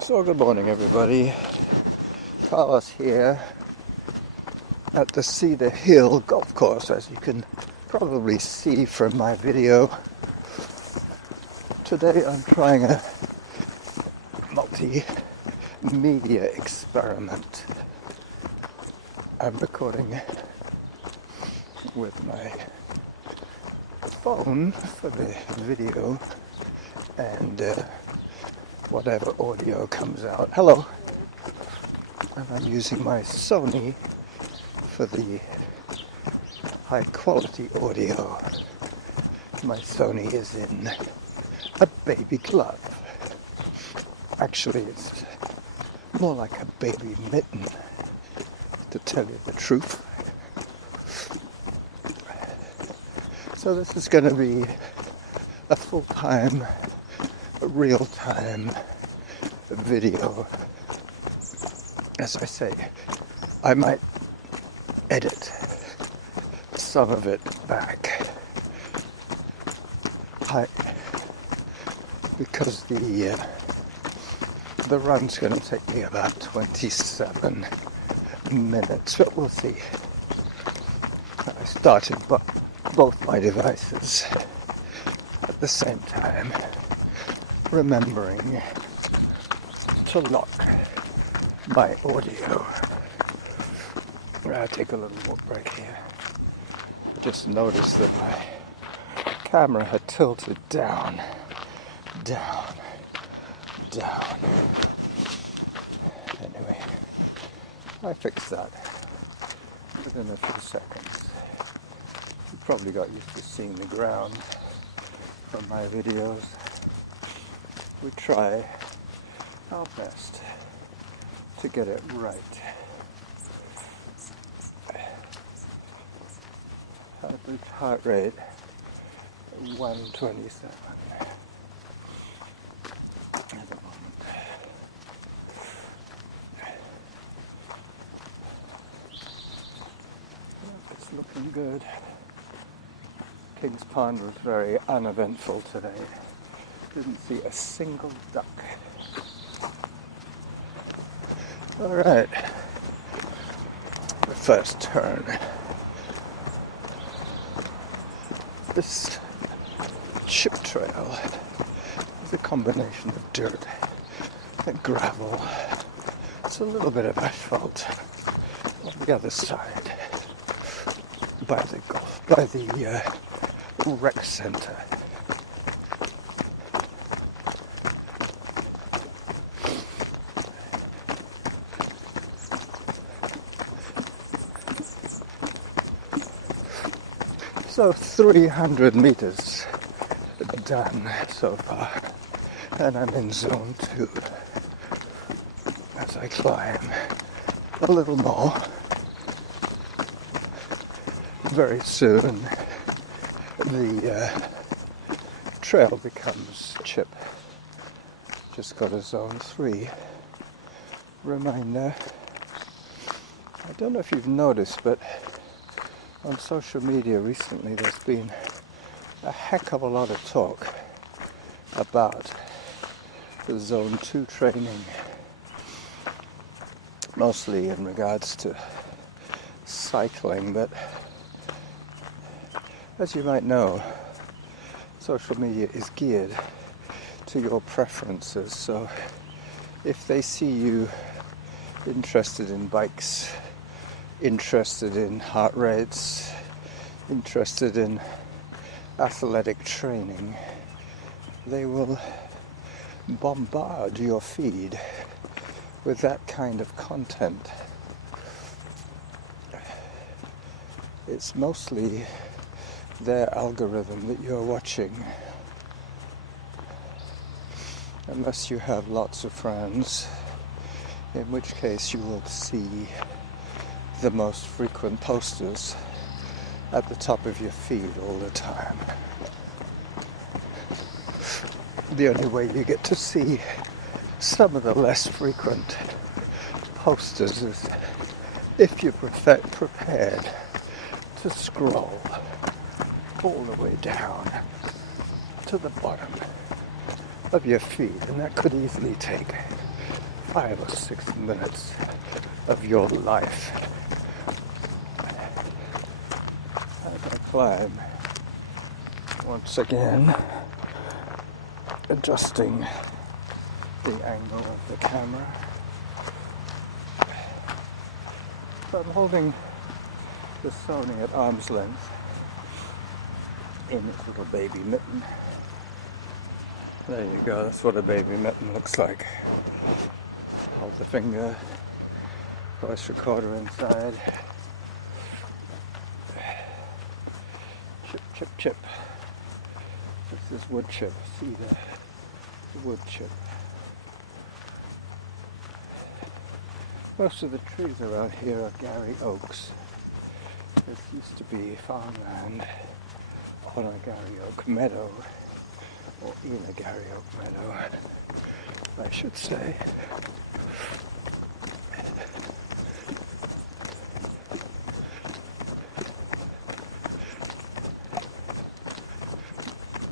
So good morning everybody. Carlos here at the Cedar Hill golf course, as you can probably see from my video. Today I'm trying a multimedia experiment. I'm recording with my phone for the video and whatever audio comes out. Hello. And I'm using my Sony for the high quality audio. My Sony is in a baby glove. Actually, it's more like a baby mitten, to tell you the truth. So this is going to be a full-time, real-time video. As I say, I might edit some of it back because the run's going to take me about 27 minutes, but we'll see. I started both my devices at the same time, remembering to lock my audio. I'll take a little more break here. I just noticed that my camera had tilted down. Anyway, I fixed that within a few seconds. You probably got used to seeing the ground from my videos. We try our best to get it right. Average heart rate 127 at the moment. It's looking good. King's Pond was very uneventful today. Didn't see a single duck. Alright, the first turn. This chip trail is a combination of dirt and gravel. It's a little bit of asphalt on the other side by the rec center. So 300 meters done so far, and I'm in zone 2 as I climb a little more. Very soon the trail becomes chip. Just got a zone 3 reminder. I don't know if you've noticed, but on social media recently there's been a heck of a lot of talk about the Zone 2 training, mostly in regards to cycling, but as you might know, social media is geared to your preferences, so if they see you interested in bikes, interested in heart rates, interested in athletic training, they will bombard your feed with that kind of content. It's mostly their algorithm that you're watching, unless you have lots of friends, in which case you will see the most frequent posters at the top of your feed all the time. The only way you get to see some of the less frequent posters is if you're prepared to scroll all the way down to the bottom of your feet, and that could easily take 5 or 6 minutes of your life. As I climb, once again, adjusting the angle of the camera. So I'm holding the Sony at arm's length in its little baby mitten. There you go, that's what a baby mitten looks like. Hold the finger, voice recorder inside. Chip, chip, chip. This is wood chip, cedar wood chip. Most of the trees around here are Gary oaks. This used to be farmland on a Gary oak meadow, or in a Gary oak meadow, I should say.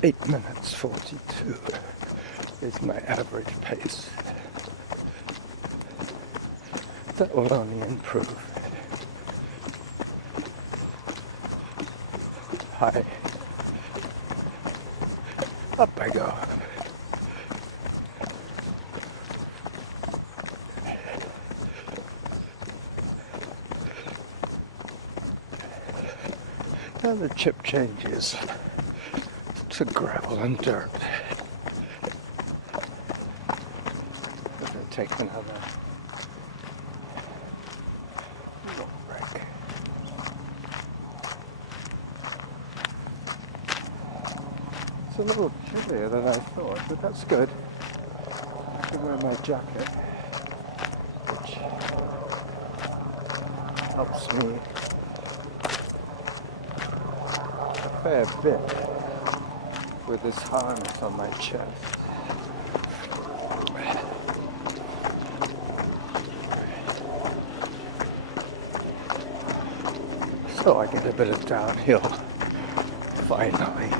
Eight minutes 42 is my average pace. That will only improve. Hi. Up I go. Now the chip changes to gravel and dirt. I'm going to take another little break. It's a little chillier than I thought, but that's good. I can wear my jacket, which helps me a fair bit with this harness on my chest. So I get a bit of downhill, finally.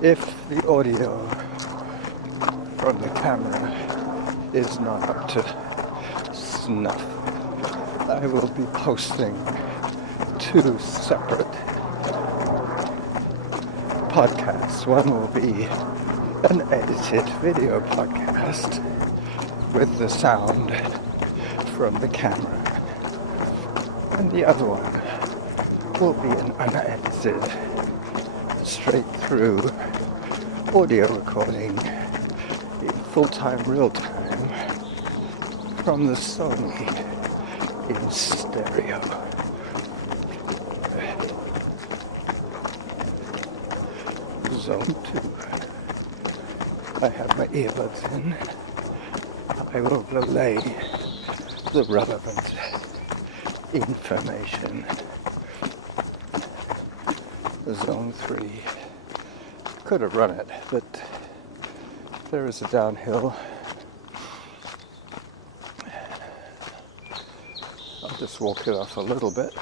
If the audio from the camera is not up to snuff, I will be posting 2 separate podcasts. One will be an edited video podcast with the sound from the camera, and the other one will be an unedited, straight through audio recording in full-time, real-time from the Sony in stereo. Zone 2. I have my earbuds in. I will relay the relevant information. Zone 3. Could have run it, but there is a downhill. I'll just walk it off a little bit.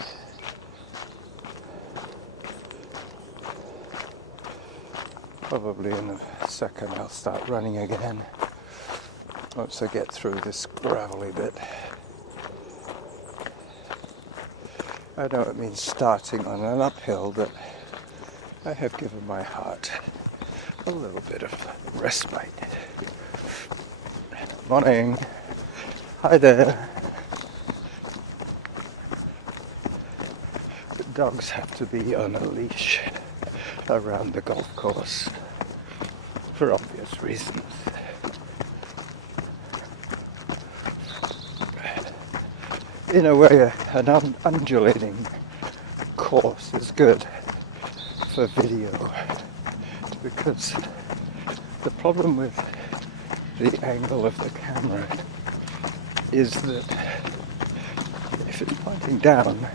Probably in a second I'll start running again once I get through this gravelly bit. I know it means starting on an uphill, but I have given my heart a little bit of respite. Morning. Hi there. The dogs have to be on a leash around the golf course for obvious reasons. In a way, an undulating course is good for video, because the problem with the angle of the camera is that if it's pointing down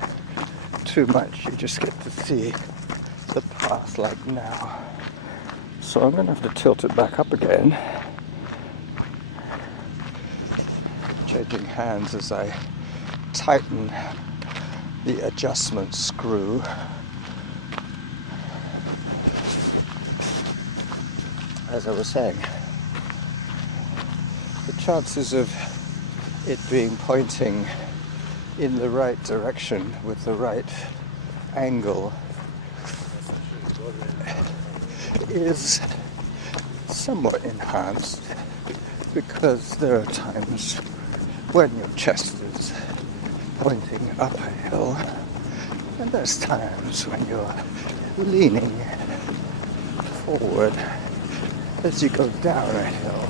too much, you just get to see the path like now. So I'm going to have to tilt it back up again, changing hands as I tighten the adjustment screw. as I was saying, the chances of it being pointing in the right direction with the right angle is somewhat enhanced, because there are times when your chest is pointing up a hill, and there's times when you're leaning forward as you go down a hill.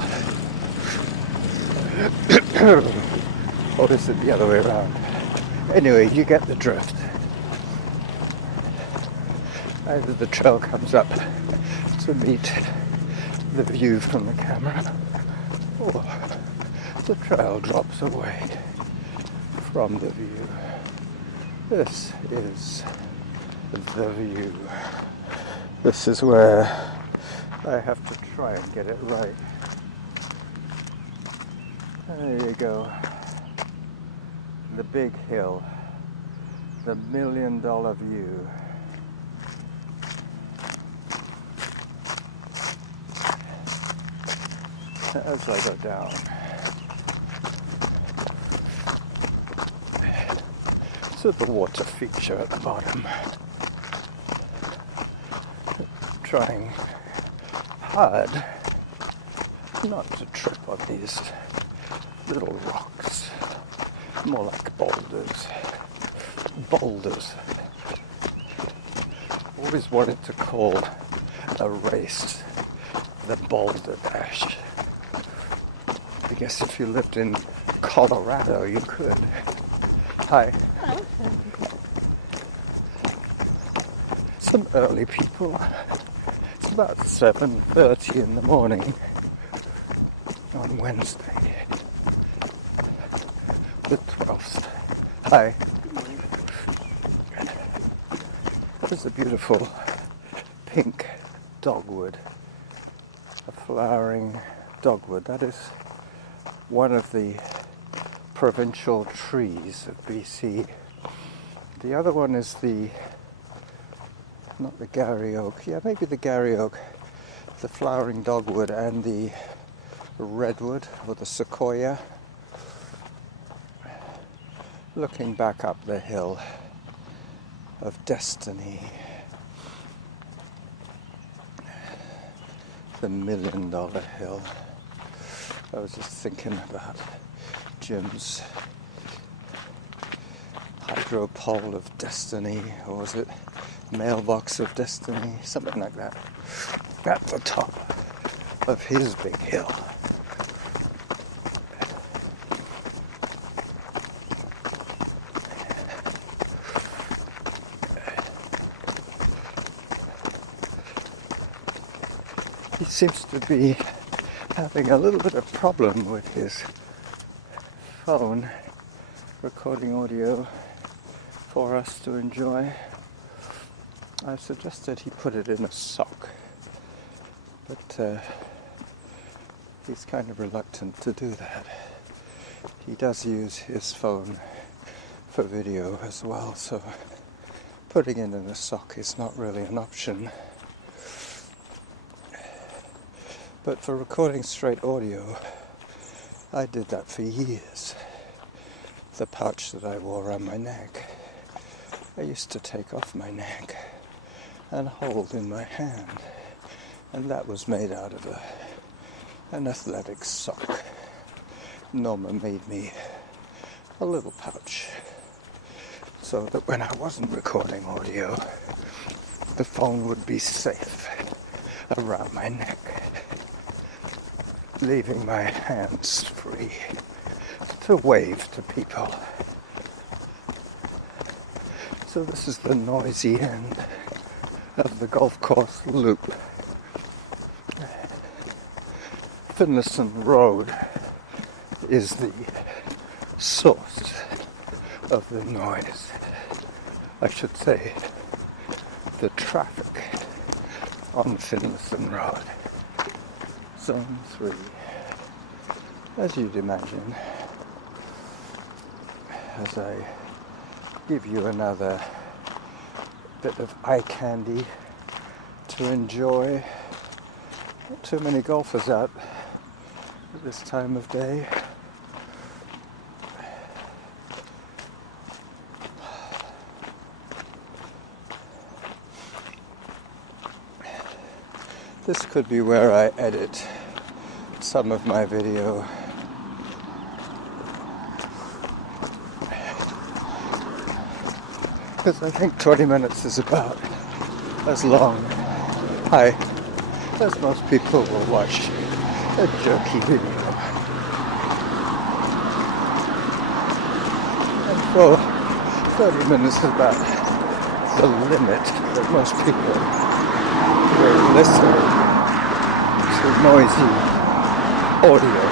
Or is it the other way around? Anyway, you get the drift. Either the trail comes up to meet the view from the camera, or the trail drops away from the view. This is the view. This is where I have to try and get it right. There you go. The big hill. The $1 million view. As I go down. So the water feature at the bottom. Trying hard not to trip on these little rocks, more like boulders. Always wanted to call a race the Boulder Dash. I guess if you lived in Colorado, you could. Hi. Hello. Some early people. It's about 7:30 in the morning on Wednesday, the 12th. Hi. There's a beautiful pink dogwood, a flowering dogwood. That is one of the provincial trees of BC. The other one is not the Gary oak, yeah, maybe the Gary oak, the flowering dogwood, and the redwood or the sequoia. Looking back up the hill of destiny, the $1 million hill. I was just thinking about Jim's hydro pole of destiny, or was it mailbox of destiny, something like that, at the top of his big hill. He seems to be having a little bit of problem with his phone recording audio for us to enjoy. I suggested he put it in a sock, but he's kind of reluctant to do that. He does use his phone for video as well, so putting it in a sock is not really an option. But for recording straight audio, I did that for years. The pouch that I wore around my neck, I used to take off my neck and hold in my hand, and that was made out of an athletic sock. Norma made me a little pouch so that when I wasn't recording audio, the phone would be safe around my neck, leaving my hands free to wave to people. So this is the noisy end of the golf course loop. Finlayson Road is the source of the noise. I should say the traffic on Finlayson Road. Zone 3, as you'd imagine, as I give you another bit of eye candy to enjoy Not too many golfers out at this time of day. This could be where I edit some of my video. Because I think 20 minutes is about as long as most people will watch a jerky video. And for 30 minutes is about the limit that most people will listen to noisy audio.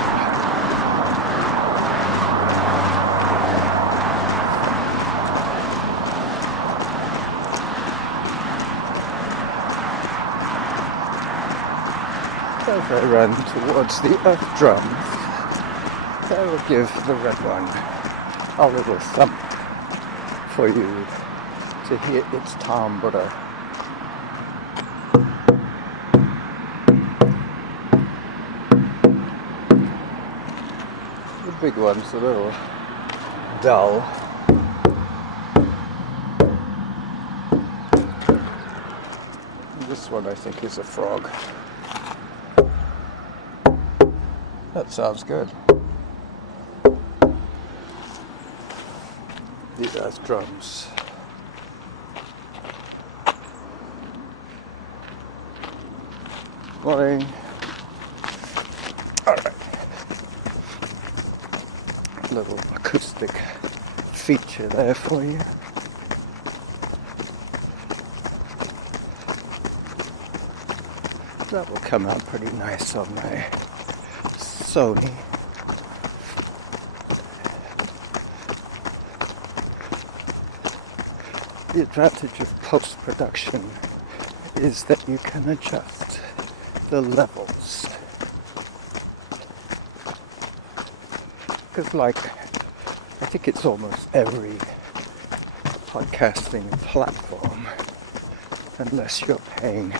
As I run towards the earth drum, I will give the red one a little thump for you to hear its timbre. The big one's a little dull. This one I think is a frog. That sounds good. The earth drums. Morning. Alright. Little acoustic feature there for you. That will come out pretty nice on my Sony. The advantage of post-production is that you can adjust the levels. Because I think it's almost every podcasting platform, unless you're paying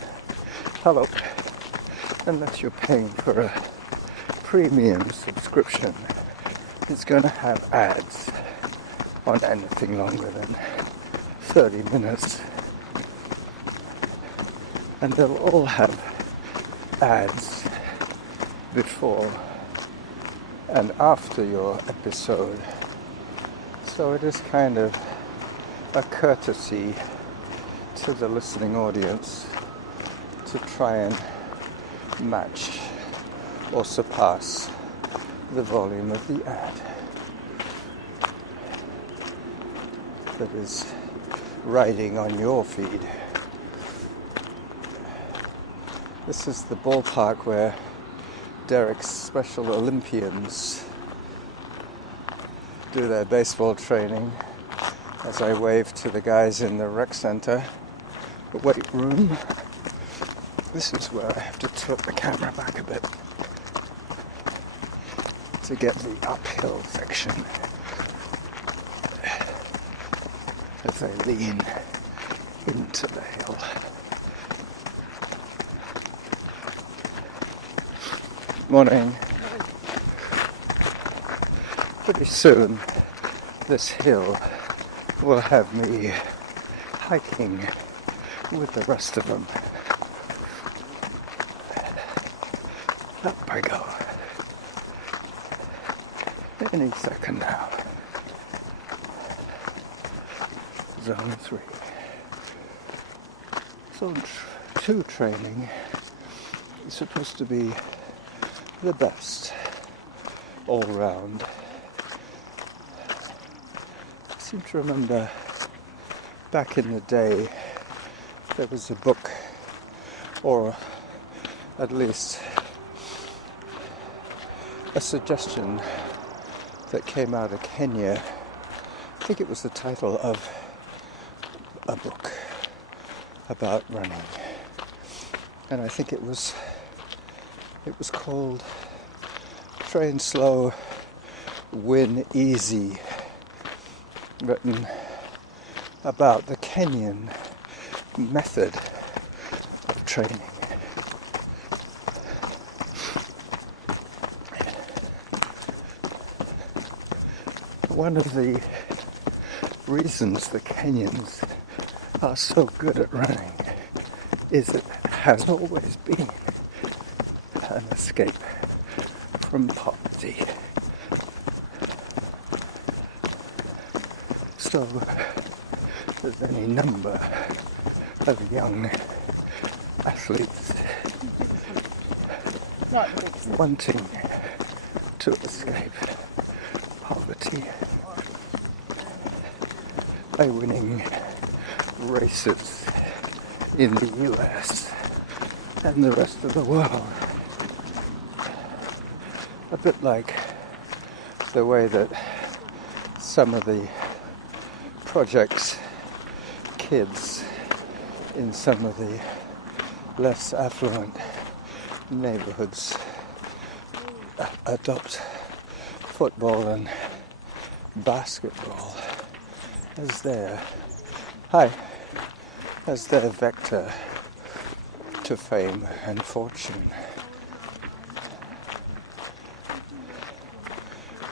for a premium subscription, is going to have ads on anything longer than 30 minutes. And they'll all have ads before and after your episode. So it is kind of a courtesy to the listening audience to try and match or surpass the volume of the ad that is riding on your feed. This is the ballpark where Derek's Special Olympians do their baseball training, as I wave to the guys in the rec center, the weight room. This is where I have to tilt the camera back a bit to get the uphill section as I lean into the hill. Morning. Pretty soon this hill will have me hiking with the rest of them. Up I go. Any second now. Zone 3. Zone 2 training is supposed to be the best all round. I seem to remember back in the day there was a book, or at least a suggestion that came out of Kenya. I think it was the title of a book about running, and I think it was called Train Slow, Win Easy, written about the Kenyan method of training. one of the reasons the Kenyans are so good at running is it has always been an escape from poverty. So there's any number of young athletes wanting to escape poverty by winning races in the US and the rest of the world. A bit like the way that some of the projects kids in some of the less affluent neighborhoods adopt football and basketball as their vector to fame and fortune.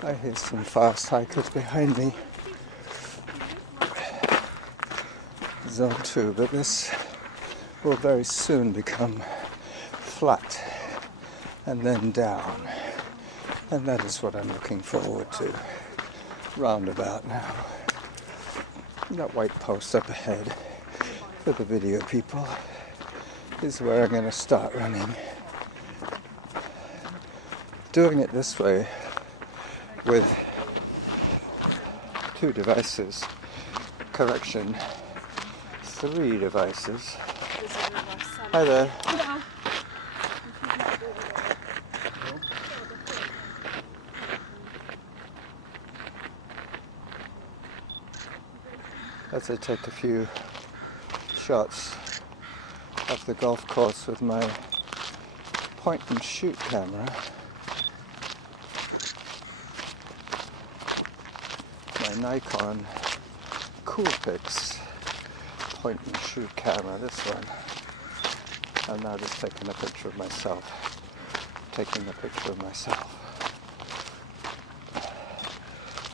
I hear some fast hikers behind me. Zone 2, but this will very soon become flat and then down, and that is what I'm looking forward to. Roundabout now. That white post up ahead for the video people is where I'm going to start running. Doing it this way with 2 devices, correction, 3 devices. Hi there. As I take a few shots of the golf course with my point and shoot camera, my Nikon Coolpix point and shoot camera, this one. I'm now just taking a picture of myself.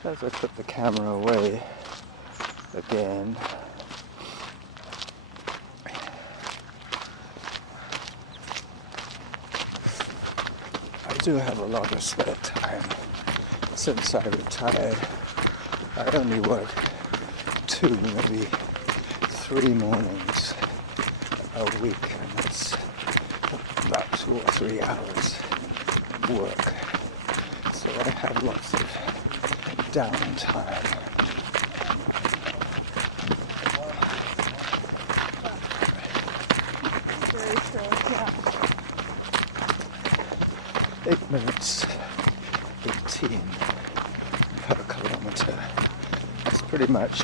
As I put the camera away again, I do have a lot of spare time. Since I retired, I only work 2, maybe 3 mornings a week, and it's about 2 or 3 hours work. So I have lots of downtime. Very true, yeah. 8 minutes 18 per kilometer. That's pretty much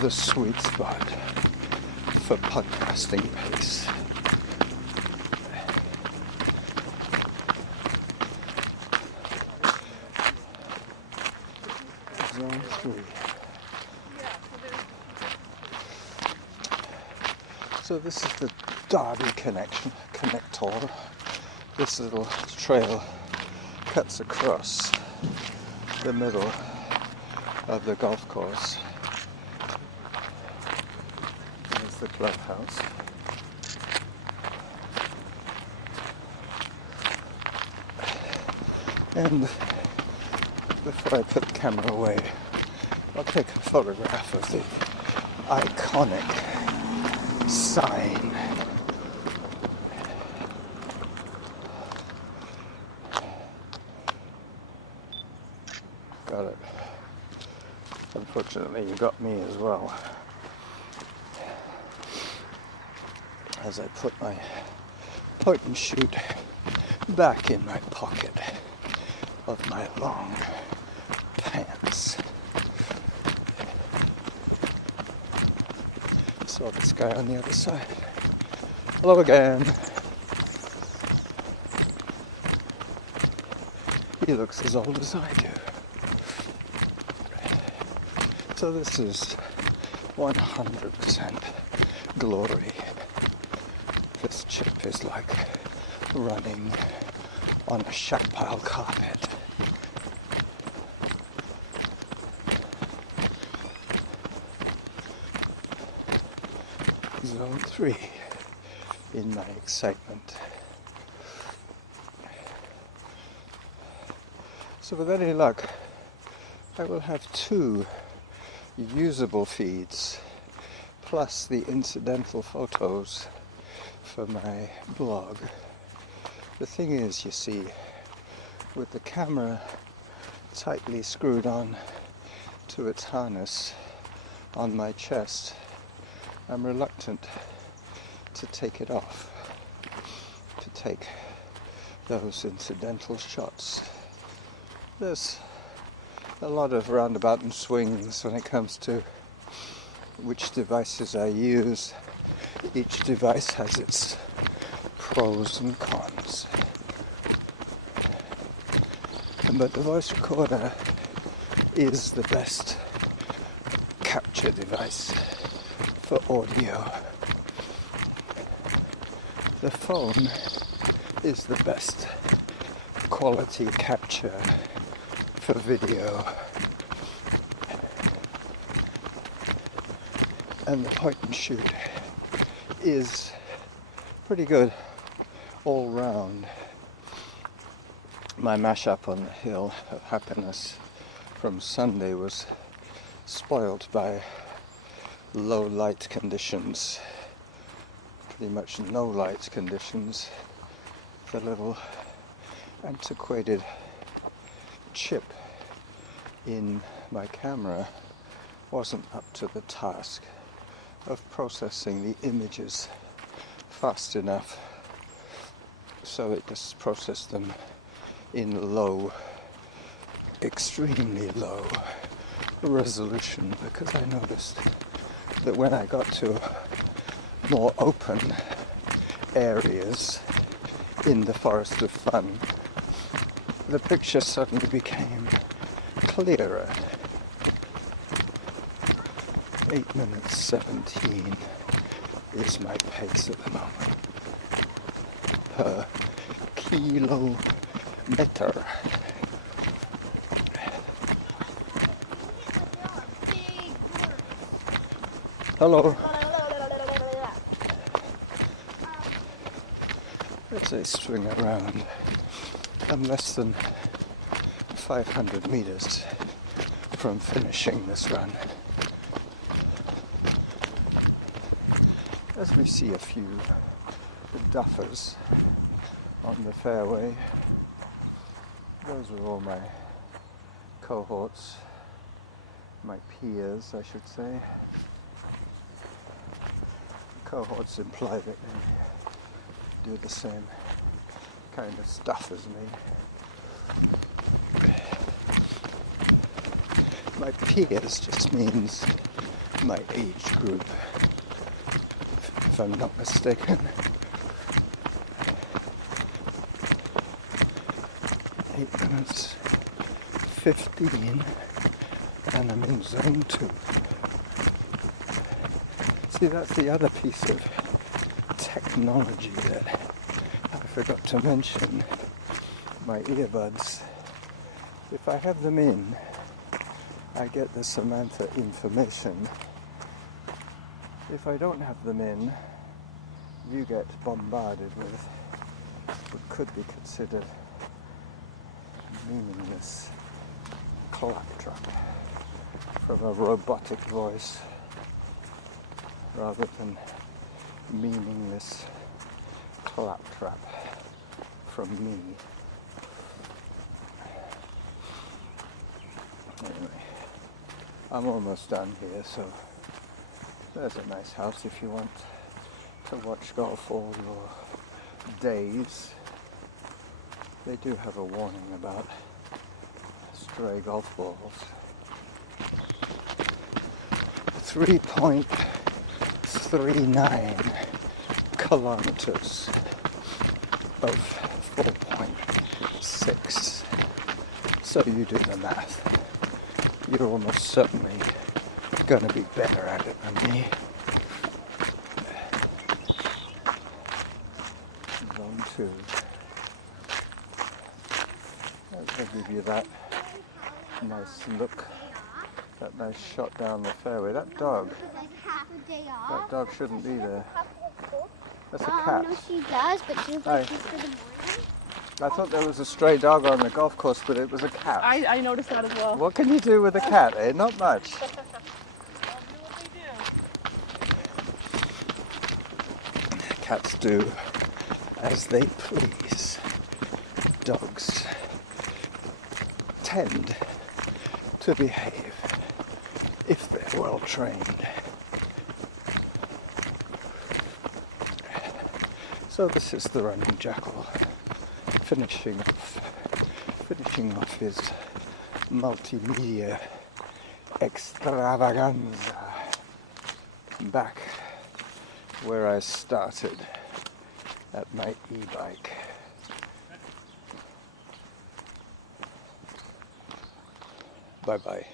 the sweet spot for podcasting pace. Zone 3. So this is the Derby connector. This little trail cuts across the middle of the golf course. There's the clubhouse. And before I put the camera away, I'll take a photograph of the iconic sign. Got it. Unfortunately, you got me as well. As I put my point and shoot back in my pocket of my long pants. Saw this guy on the other side. Hello again. He looks as old as I do. So this is 100% glory. This chip is like running on a shot pile carpet. zone 3 in my excitement. So with any luck, I will have 2 usable feeds plus the incidental photos for my blog. The thing is, you see, with the camera tightly screwed on to its harness on my chest, I'm reluctant to take it off, to take those incidental shots. There's a lot of roundabout and swings when it comes to which devices I use. Each device has its pros and cons. But the voice recorder is the best capture device for audio. The phone is the best quality capture for video. And the point and shoot is pretty good all round. My mashup on the Hill of Happiness from Sunday was spoiled by low light conditions, pretty much no light conditions. The little antiquated chip in my camera wasn't up to the task of processing the images fast enough, so it just processed them in low, extremely low resolution, because I noticed that when I got to more open areas in the Forest of Fun, the picture suddenly became clearer. 8 minutes 17 is my pace at the moment per kilometer. Hello. As I swing around, I'm less than 500 meters from finishing this run. As we see a few duffers on the fairway, those are all my cohorts, my peers, I should say. Cohorts imply that they do the same kind of stuff as me. My peers just means my age group, if I'm not mistaken. 8 minutes 15 and I'm in zone 2. See, that's the other piece of technology that I forgot to mention. My earbuds. If I have them in, I get the Samantha information. If I don't have them in, you get bombarded with what could be considered meaningless claptrap from a robotic voice rather than meaningless claptrap from me. Anyway, I'm almost done here, so there's a nice house if you want to watch golf all your days. They do have a warning about stray golf balls. 3.39 kilometers of 4.6. So you do the math. You're almost certainly going to be better at it than me. Zone 2. I'll give you that nice look, that nice shot down the fairway. That dog the day off. That dog shouldn't be there. That's a No, cat. she does, but she's Hi. like she's for the morning. I thought there was a stray dog on the golf course, but it was a cat. I noticed that as well. What can you do with a cat, eh? Not much. They'll do what they do. Cats do as they please. Dogs tend to behave if they're well trained. So this is the running jackal finishing off his multimedia extravaganza back where I started at my e-bike. Bye bye.